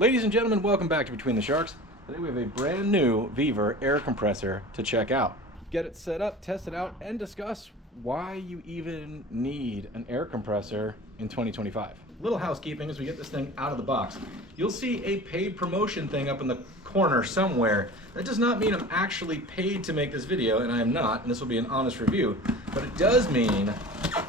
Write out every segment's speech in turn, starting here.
Ladies and gentlemen, welcome back to Between the Sharks. Today we have a brand new Vevor air compressor to check out. Get it set up, test it out, and discuss why you even need an air compressor in 2025. Little housekeeping as we get this thing out of the box. You'll see a paid promotion thing up in the corner somewhere. That does not mean I'm actually paid to make this video, and I am not, and this will be an honest review, but it does mean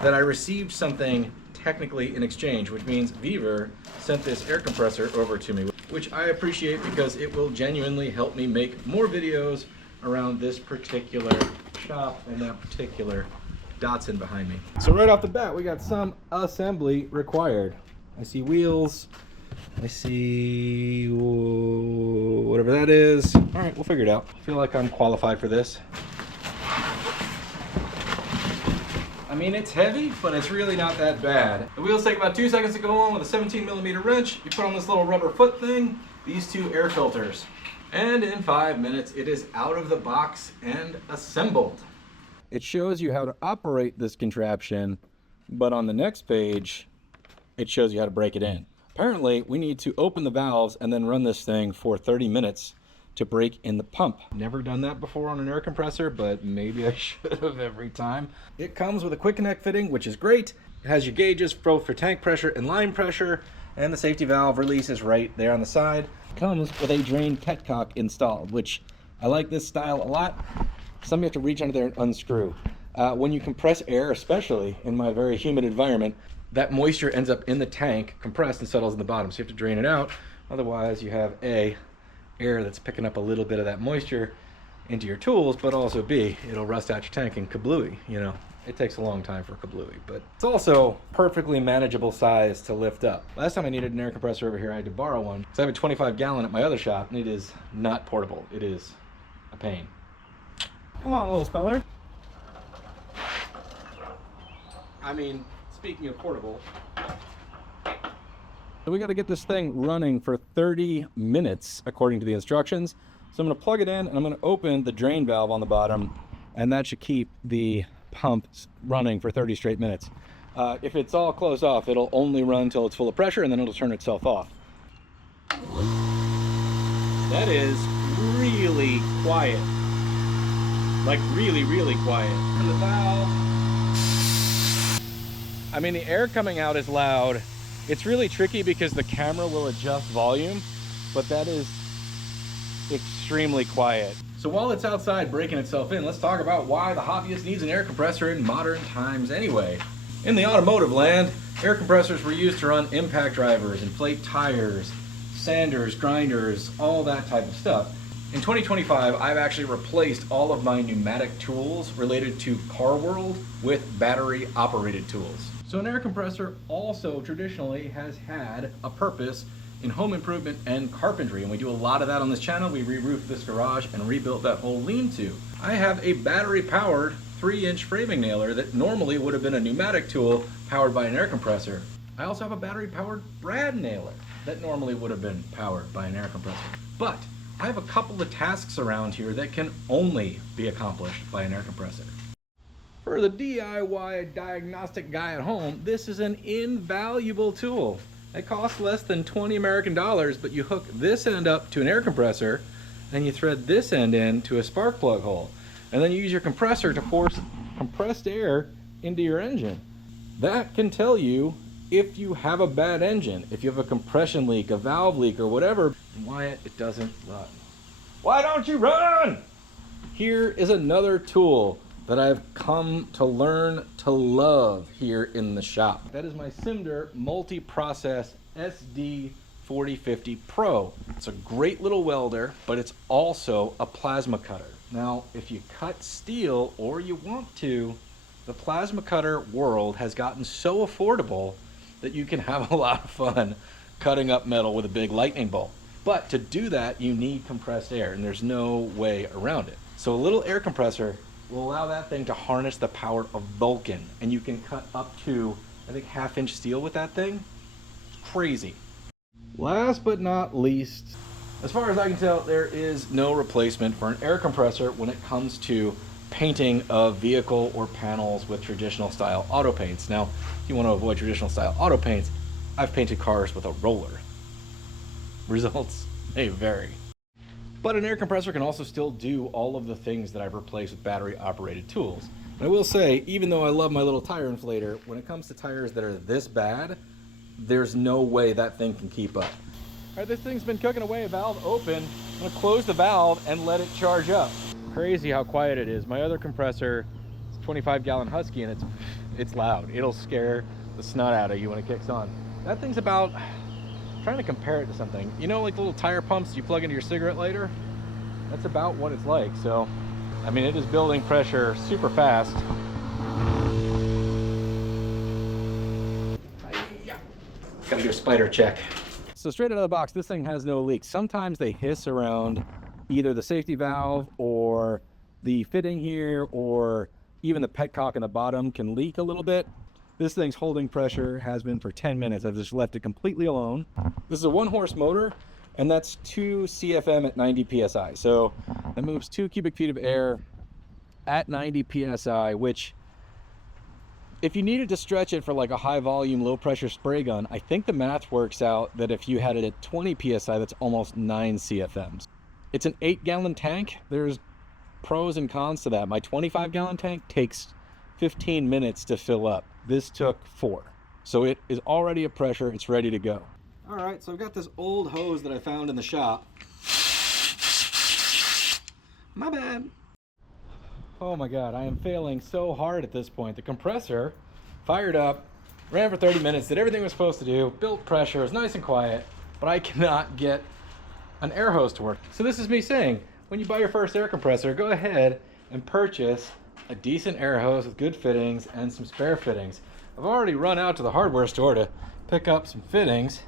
that I received something technically in exchange, which means Vevor sent this air compressor over to me, which I appreciate because it will genuinely help me make more videos around this particular shop and that particular Datsun behind me. So right off the bat, we got some assembly required. I see wheels, I see whatever that is. All right, we'll figure it out. I feel like I'm qualified for this. I mean, it's heavy, but it's really not that bad. The wheels take about 2 seconds to go on with a 17mm wrench. You put on this little rubber foot thing, these two air filters. And in 5 minutes, it is out of the box and assembled. It shows you how to operate this contraption, but on the next page, it shows you how to break it in. Apparently, we need to open the valves and then run this thing for 30 minutes to break in the pump. Never done that before on an air compressor, but maybe I should have every time. It comes with a quick connect fitting, which is great. It has your gauges both for tank pressure and line pressure, and the safety valve release is right there on the side. It comes with a drain petcock installed, which I like this style a lot. Some you have to reach under there and unscrew. When you compress air, especially in my very humid environment, that moisture ends up in the tank, compressed, and settles in the bottom, so you have to drain it out. Otherwise, you have air that's picking up a little bit of that moisture into your tools, but also B, it'll rust out your tank and kablooey, you know. It takes a long time for kablooey, but it's also perfectly manageable size to lift up. Last time I needed an air compressor over here, I had to borrow one, because I have a 25 gallon at my other shop, and it is not portable. It is a pain. Come on, little speller. I mean, speaking of portable, so we got to get this thing running for 30 minutes according to the instructions. So I'm going to plug it in and I'm going to open the drain valve on the bottom, and that should keep the pumps running for 30 straight minutes. If it's all closed off, it'll only run until it's full of pressure, and then it'll turn itself off. That is really quiet. Like really, really quiet. And the valve. I mean, the air coming out is loud. It's really tricky because the camera will adjust volume, but that is extremely quiet. So while it's outside breaking itself in, let's talk about why the hobbyist needs an air compressor in modern times anyway. In the automotive land, air compressors were used to run impact drivers, inflate tires, sanders, grinders, all that type of stuff. In 2025, I've actually replaced all of my pneumatic tools related to car world with battery operated tools. So an air compressor also traditionally has had a purpose in home improvement and carpentry, and we do a lot of that on this channel. We re-roofed this garage and rebuilt that whole lean-to. I have a battery-powered 3-inch framing nailer that normally would have been a pneumatic tool powered by an air compressor. I also have a battery-powered brad nailer that normally would have been powered by an air compressor. But I have a couple of tasks around here that can only be accomplished by an air compressor. For the DIY diagnostic guy at home, this is an invaluable tool. It costs less than 20 American dollars, but you hook this end up to an air compressor, and you thread this end in to a spark plug hole. And then you use your compressor to force compressed air into your engine. That can tell you if you have a bad engine, if you have a compression leak, a valve leak, or whatever, and why it doesn't run. Why don't you run? Here is another tool that I've come to learn to love here in the shop. That is my Simder multi-process SD4050 Pro. It's a great little welder, but it's also a plasma cutter. Now, if you cut steel or you want to, the plasma cutter world has gotten so affordable that you can have a lot of fun cutting up metal with a big lightning bolt. But to do that, you need compressed air, and there's no way around it. So a little air compressor will allow that thing to harness the power of Vulcan, and you can cut up to, I think, 1/2 inch steel with that thing. It's crazy. Last but not least, as far as I can tell, there is no replacement for an air compressor when it comes to painting of vehicle or panels with traditional style auto paints. Now, if you want to avoid traditional style auto paints, I've painted cars with a roller. results may vary. But an air compressor can also still do all of the things that I've replaced with battery operated tools. And I will say, even though I love my little tire inflator, when it comes to tires that are this bad, there's no way that thing can keep up. All right, this thing's been cooking away, valve open. I'm gonna close the valve and let it charge up. Crazy how quiet it is. My other compressor is a 25-gallon Husky, and it's loud. It'll scare the snot out of you when it kicks on. That thing's about, I'm trying to compare it to something. You know, like the little tire pumps you plug into your cigarette lighter? That's about what it's like. So, I mean, it is building pressure super fast. Gotta do a spider check. So straight out of the box, this thing has no leaks. Sometimes they hiss around either the safety valve or the fitting here, or even the petcock in the bottom can leak a little bit. This thing's holding pressure, has been for 10 minutes. I've just left it completely alone. This is a 1-horse motor, and that's 2 CFM at 90 PSI. So that moves 2 cubic feet of air at 90 PSI, which if you needed to stretch it for like a high volume, low pressure spray gun, I think the math works out that if you had it at 20 PSI, that's almost 9 CFMs. It's an 8-gallon tank. There's pros and cons to that. My 25-gallon tank takes 15 minutes to fill up. This took 4. So it is already at pressure. It's ready to go. All right, so I've got this old hose that I found in the shop. My bad. Oh my God, I am failing so hard at this point. The compressor fired up, ran for 30 minutes, did everything it was supposed to do, built pressure, it was nice and quiet, but I cannot get an air hose to work. So this is me saying, when you buy your first air compressor, go ahead and purchase a decent air hose with good fittings and some spare fittings. I've already run out to the hardware store to pick up some fittings,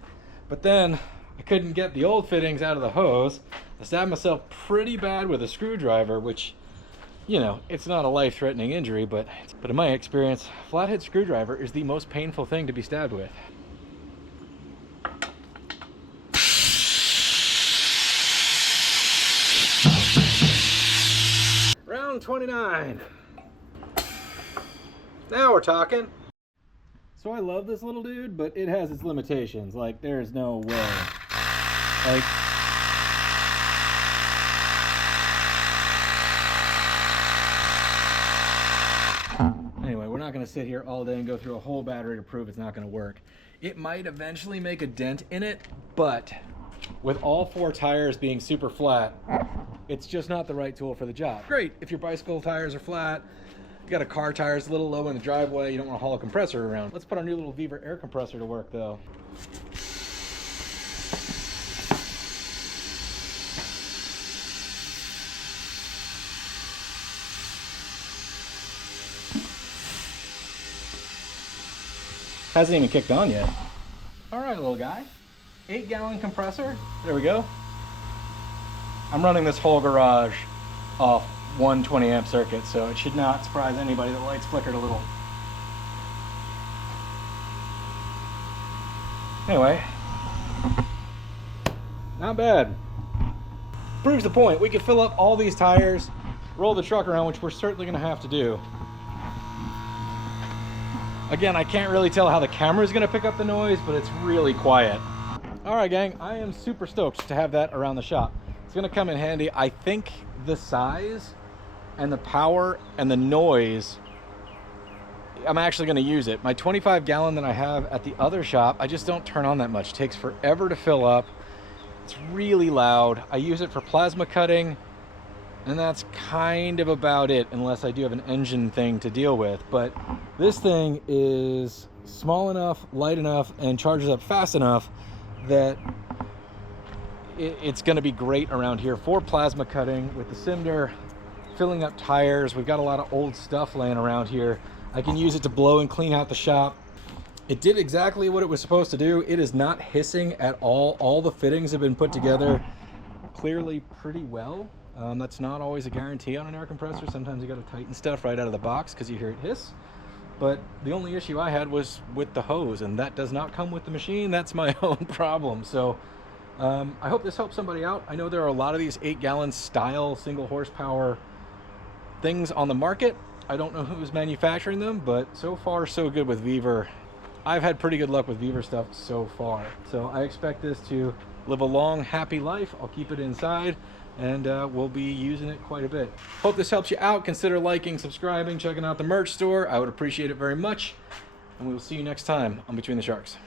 but then I couldn't get the old fittings out of the hose. I stabbed myself pretty bad with a screwdriver, which, you know, it's not a life-threatening injury, but in my experience, flathead screwdriver is the most painful thing to be stabbed with. Round 29. Now we're talking. So I love this little dude, but it has its limitations. Like, there's no way. Like, anyway, we're not going to sit here all day and go through a whole battery to prove it's not going to work. It might eventually make a dent in it, but with all 4 tires being super flat, it's just not the right tool for the job. Great if your bicycle tires are flat, you got a car tires a little low in the driveway, you don't want to haul a compressor around. Let's put our new little Vevor air compressor to work though. Hasn't even kicked on yet. All right, little guy. 8-gallon compressor. There we go. I'm running this whole garage off 120 amp circuit, so it should not surprise anybody that the lights flickered a little. Anyway, not bad. Proves the point. We could fill up all these tires, roll the truck around, which we're certainly going to have to do. Again, I can't really tell how the camera is going to pick up the noise, but it's really quiet. All right, gang, I am super stoked to have that around the shop. It's going to come in handy. I think the size and the power and the noise, I'm actually going to use it. My 25-gallon that I have at the other shop, I just don't turn on that much. It takes forever to fill up. It's really loud. I use it for plasma cutting, and that's kind of about it, unless I do have an engine thing to deal with. But this thing is small enough, light enough, and charges up fast enough that it's going to be great around here for plasma cutting. With the cinder, filling up tires, we've got a lot of old stuff laying around here. I can use it to blow and clean out the shop. It did exactly what it was supposed to do. It is not hissing at all. All the fittings have been put together clearly pretty well. That's not always a guarantee on an air compressor. Sometimes you got to tighten stuff right out of the box because you hear it hiss. But the only issue I had was with the hose, and that does not come with the machine. That's my own problem. So I hope this helps somebody out. I know there are a lot of these 8-gallon style single horsepower things on the market. I don't know who's manufacturing them, but so far so good with Vevor. I've had pretty good luck with Vevor stuff so far. So I expect this to live a long, happy life. I'll keep it inside, and we'll be using it quite a bit. Hope this helps you out. Consider liking, subscribing, checking out the merch store. I would appreciate it very much. And we will see you next time on Between the Sharks.